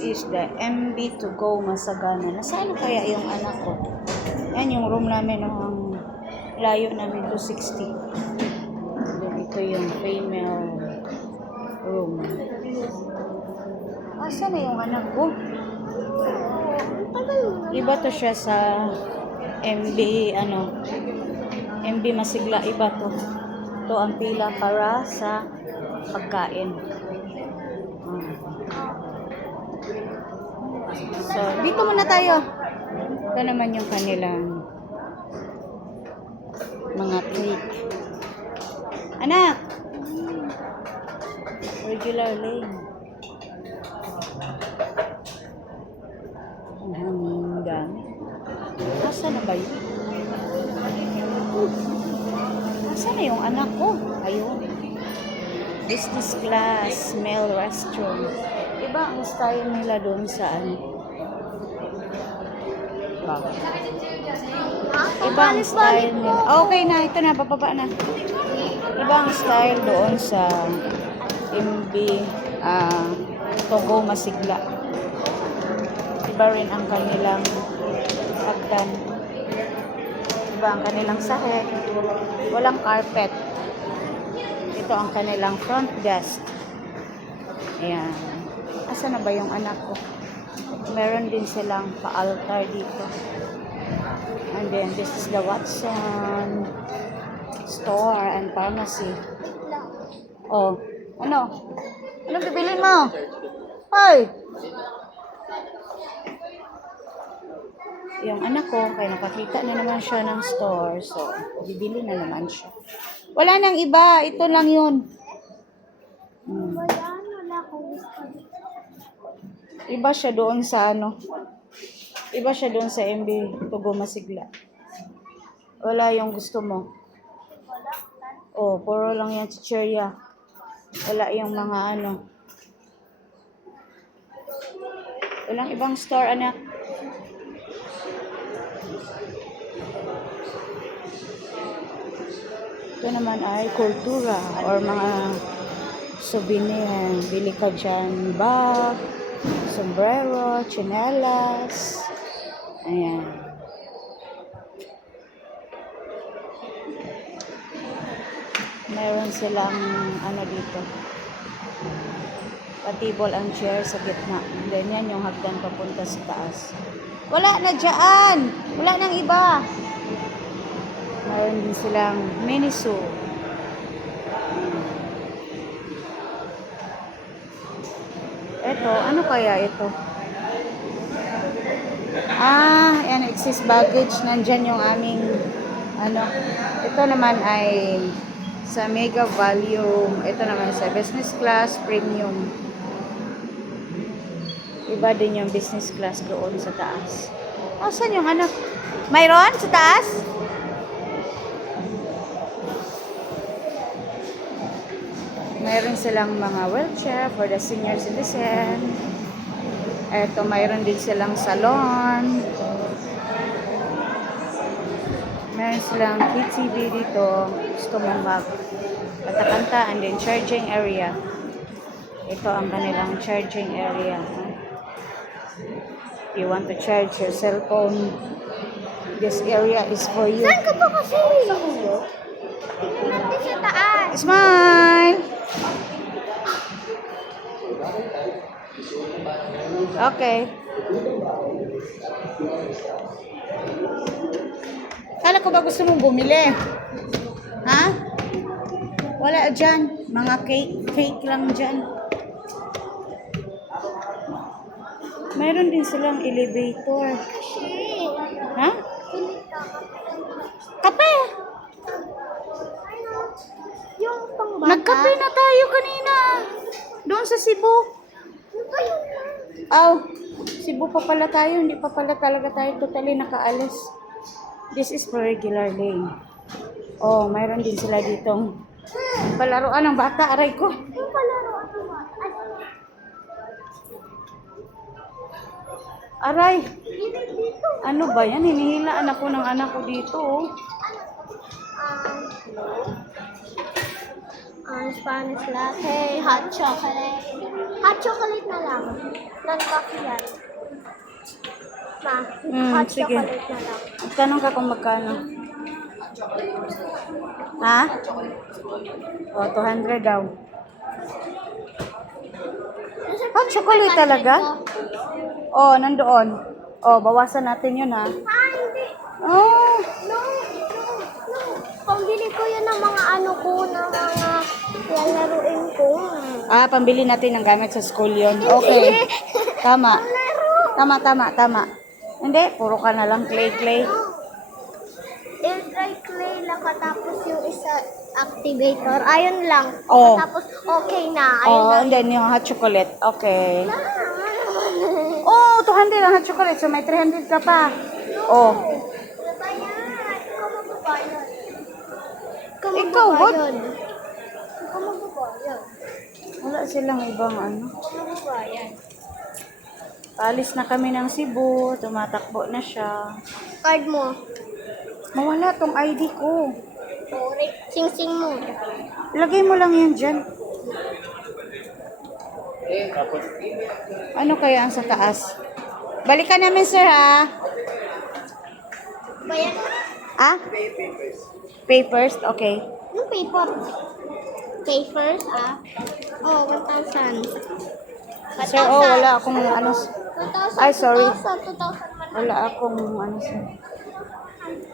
is the MB to go Masagana. Nasaan kaya yung anak ko? Yan yung room namin, ang layo namin 260. Ito yung female room. Asan na yung anak ko? Iba to siya sa MB, MB Masigla, iba to. Ito ang pila para sa pagkain. So, dito muna tayo. Ito naman yung kanilang mga cake. Anak! Regular lane. Ang dami. Asa na ba yun? Asa na yung anak ko? Ayun. Business class, male restroom. Iba ang style nila doon sa Iba ang style nila. Okay na, ito na, bababa na. Iba ang style doon sa MB Togo Masigla. Iba rin ang kanilang hagdan. Iba ang kanilang sahig. Walang carpet. Ito ang kanilang front desk. Ayan. Asa na ba yung anak ko? Meron din silang pa-altar dito. And then, this is the Watson store and pharmacy. Oh, ano? Anong bibilin mo? Hoy! Yung anak ko, kaya nakakita na naman siya ng store. So, bibili na naman siya. Wala nang iba. Ito lang yun. Iba siya doon sa Iba siya doon sa MB Togo Masigla. Wala yung gusto mo. Oh, puro lang yung chichirya. Wala yung mga Walang ibang store, anak. Ito naman ay kultura or mga souvenir. Bili ka dyan, bag, sombrero, chinelas. Ayan. Meron silang dito. Patibol ang chair sa gitna. Then yan yung hagdan papunta sa taas. Wala na dyan! Wala nang iba! Meron din silang miniso. Ito, ano kaya ito? Yan, excess baggage. Nandyan yung aming, ito naman ay sa Mega Value. Ito naman sa Business Class Premium. Iba din yung Business Class doon sa taas. Saan yung anak? Mayroon sa taas? Mayroon silang mga wheelchair for the senior citizen. Eto, mayroon din silang salon. Mayroon silang KTV dito. Gusto mong magkanta-kanta, and then charging area. Ito ang kanilang charging area. You want to charge your cellphone, this area is for you. Saan ka pa kasi? Natin sa taas. Smile! Okay. Kala ko ba gusto mong bumili? Ha? Wala dyan. Mga cake lang dyan. Mayroon din silang elevator. Ha? Kape! Yung pangbata. Nagkape na tayo kanina. Doon sa Cebu. Cebu pa pala tayo. Hindi pa pala talaga tayo totally nakaalis. This is for regular lane. Oh, mayroon din sila ditong palaruan ng bata. Aray ko. Yung palaruan ng bata. Aray. Ano ba yan? Hinihilaan ako ng anak ko dito. Oh. Spanish latte, hot chocolate. Hot chocolate na lang. Non-coffee yan. Ma, hot Sige. chocolate na lang. Tanong ka kung magkano. Ha? O, 200 daw. Hot chocolate talaga? Oh, nandoon. Oh, bawasan natin yun ha. Hindi. Oh, No. Pambili ko yun ng mga ano ko, ng mga lalaruin ko. pambili natin ng gamit sa school yun. Okay. Tama. Tama. Hindi, puro ka na lang clay. Air dry clay lang katapos yung isa activator. Ayun lang. Oh. Tapos okay na. Ayun Oh, lang. and then yung hot chocolate. Okay. Oh, 200 ang hot chocolate. So may 300 ka pa. Oh. Ikaw, what? Ikaw magbabayad. Wala silang ibang ano. Ikaw magbabayad. Paalis na kami ng Cebu. Tumatakbo na siya. Card mo. Mawala tong ID ko. Sorry. Sing-sing mo. Lagay mo lang yan dyan. Ano kaya ang sa taas? Balikan namin, sir, ha? Bayad. Ah? Papers? Okay. Yung paper. Papers, Oh, 1,000. Sir, oh, wala akong ano. 2,000. Ay, sorry. 2,000. Wala akong ano, sir.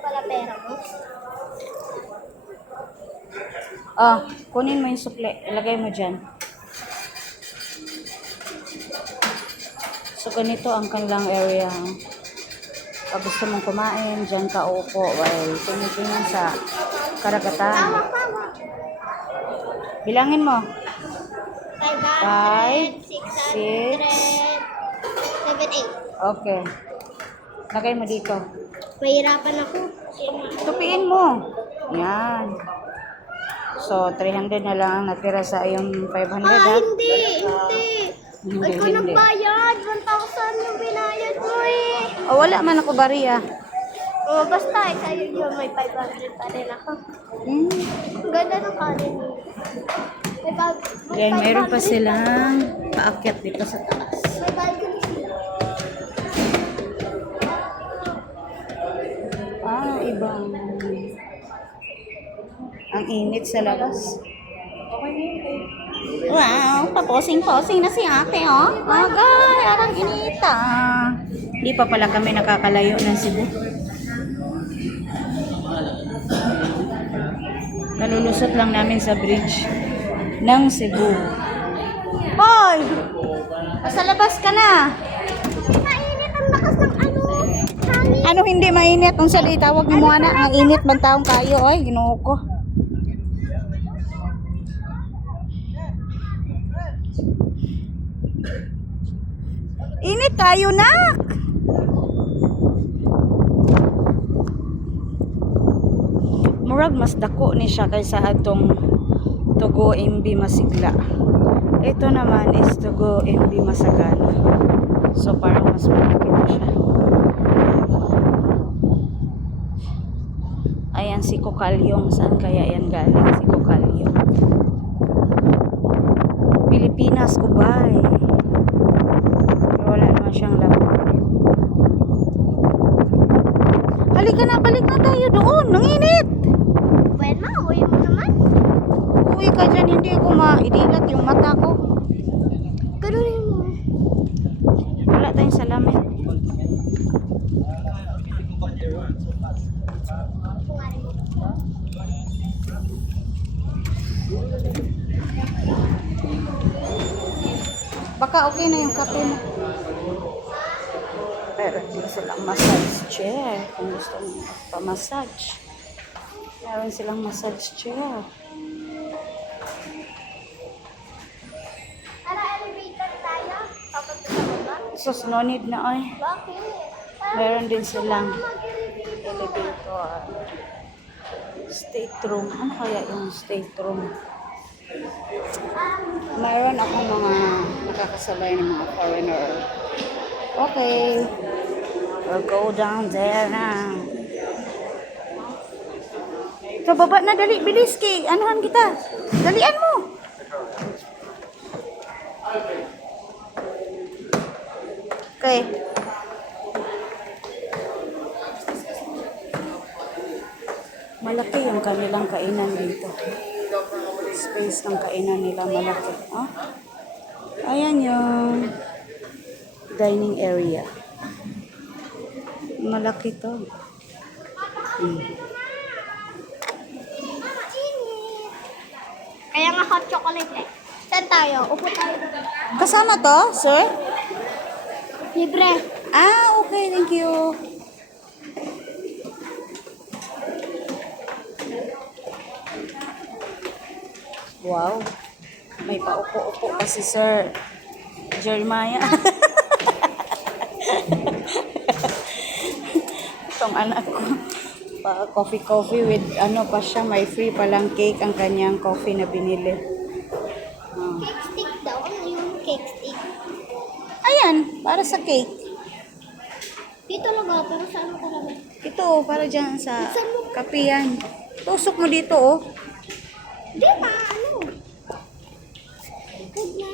Pala pera mo. Kunin mo yung sukle. Ilagay mo dyan. So, ganito ang kanilang area. Pag gusto mong kumain, dyan ka upo while tumingin sa karagatan. Tawa. Bilangin mo. 500, 6. 7, 8. Okay. Lagay mo dito. Mahirapan ako. Tupiin mo. Yan. So, 300 na lang ang natira sa iyong 500, ha? Hindi. Hindi, Ikaw nagbayad. 1,000 yung binayad mo eh. O, wala man ako bariya. Basta sa'yo yun, may 500 pa rin ako. Hmm. Ang ganda ng kanin mo. Yan, mayroon pa silang paakyat dito sa taas. May balcony sila. Ibang... Ang init sa labas. Wow, paposing-posing na si ate, oh. Agay, arang inita. Hindi pa pala kami nakakalayo ng Cebu. Kalulusot lang namin sa bridge ng Cebu. Hoy! Nasa labas ka na. Mainit ang lakas ng hangin. Ano hindi mainit? Kung sali tawag mo ana, ang init bang taong kayo, oy, Ginoo ko. Init kayo, nak. Murag mas dako ni siya kaysa atong Tugo MB Masigla. Ito naman is Tugo MB Masagana. So parang mas malaki to siya. Ayan si Kokalyong. Saan kaya yan galing si Kokalyong? Pilipinas, Kubay. Pero wala naman siyang laman. Halika na, balik na tayo doon. Nanginit! Well, uwi mo naman. Uwi ka dyan, hindi ako maidilat yung mata ko. Ganunin mo. Wala tayong salamin. Baka okay na yung kape mo. Pero hindi silang massage chair. Kung gusto mo pa-massage. Meron silang massage chair. Para elevator tayo. Papunta sa baba. Sus, no need na ay. Bakit? Meron din silang elevator. State room. Ano kaya yung state room? Mayroon akong mga nakakasabay ng mga foreigner. Okay. We'll go down there now. Sa baba na, dali, bilis kay. Anuhan kita. Dalian mo. Okay. Malaki yung kanilang kainan dito. Space ng kainan nila malaki. Oh? Ayan yung dining area. Malaki to. Kaya nga hot chocolate eh. Saan tayo? Upo tayo. Kasama to, sir? Libre. Ah, okay. Thank you. Wow. May paupo-upo pa si Sir Jeremiah. Itong anak ko. Coffee with ano pa siya. May free palang cake ang kanyang coffee na binili. Oh. Cake stick daw. Ano yung cake stick? Ayan, para sa cake. Dito lang ba? Pero saan ko naman? Ito, para dyan sa kapiyan. Tusok mo dito, oh. Di ba? Ano? Good na.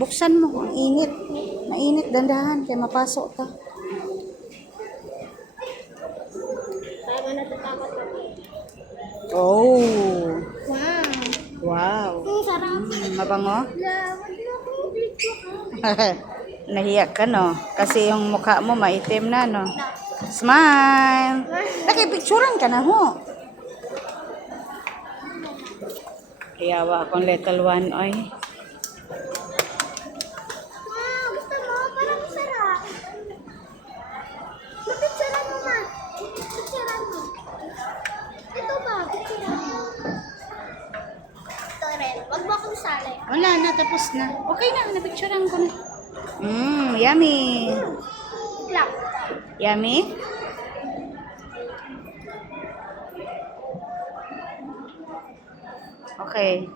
Buksan mo. Ang init. Mainit, dandahan. Kaya mapasok ka. Parang natatakot ako. Oh. Wow. Wow. Ang sarap. Mabango? Wag na akong video ka. Nahiya ka, no? Kasi yung mukha mo maitim na, no? Smile! Nakipicturan ka na, ho. Iyawa akong little one, oy. Wow, gusto mo? Parang masarap. Mapicturan mo, ma. Picturan mo. Ito ba? Picturan mo. Ito rin. Wag mo akong sali. Wala na, tapos na. Okay na, napicturan ko na. Yummy! Clap. Yummy? Okay.